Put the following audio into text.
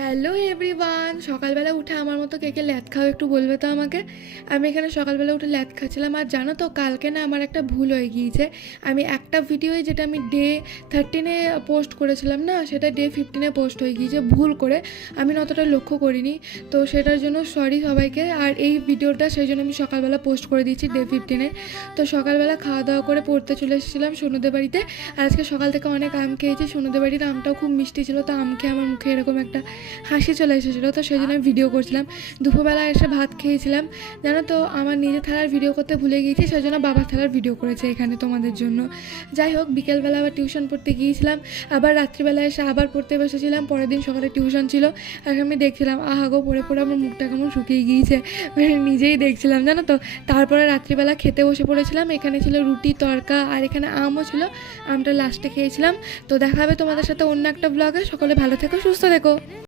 Hello everyone, সকালবেলা উঠে আমার মতো কে কে ল্যাদ খাও একটু বলবে তো আমাকে। আমি এখানে সকালবেলা উঠে ল্যাদ খাচ্ছিলাম। আর জানো তো, কালকে না আমার একটা ভুল হয়ে গিয়েছে। আমি একটা ভিডিওই, যেটা আমি ডে 13-এ পোস্ট করেছিলাম না, সেটা ডে 15-এ পোস্ট হয়ে গিয়েছে ভুল করে। আমি না অতটা লক্ষ্য করিনি, তো সেটার জন্য সরি সবাইকে। আর এই ভিডিওটা সেই জন্য আমি সকালবেলা পোস্ট করে দিয়েছি ডে 15-এ। তো সকালবেলা খাওয়া দাওয়া করে পড়তে চলে এসেছিলাম সোনুদের বাড়িতে। আর আজকে সকাল থেকে অনেক আম খেয়েছি। সোনুদের বাড়ির আমটাও খুব মিষ্টি ছিল, তো আম খেয়ে আমার মুখে এরকম একটা হাসি চলে এসেছিলো, তো সেই জন্য আমি ভিডিও করছিলাম। দুপুরবেলা এসে ভাত খেয়েছিলাম। জানো তো, আমার নিজের থালার ভিডিও করতে ভুলে গিয়েছি, সেই জন্য বাবার থালার ভিডিও করেছে এখানে তোমাদের জন্য। যাই হোক, বিকেলবেলা আবার টিউশন পড়তে গিয়েছিলাম। আবার রাত্রিবেলা এসে আবার পড়তে বসেছিলাম। পরের দিন সকালে টিউশন ছিল। আর আমি দেখছিলাম আহাগো পড়ে পড়ে আমার মুখটা কেমন শুকিয়ে গিয়েছে, নিজেই দেখছিলাম জানো তো। তারপরে রাত্রিবেলা খেতে বসে পড়েছিলাম। এখানে ছিল রুটি তড়কা, আর এখানে আমও ছিল। আমটা লাস্টে খেয়েছিলাম। তো দেখা হবে তোমাদের সাথে অন্য একটা ব্লগে। সকলে ভালো থেকো, সুস্থ থেকো।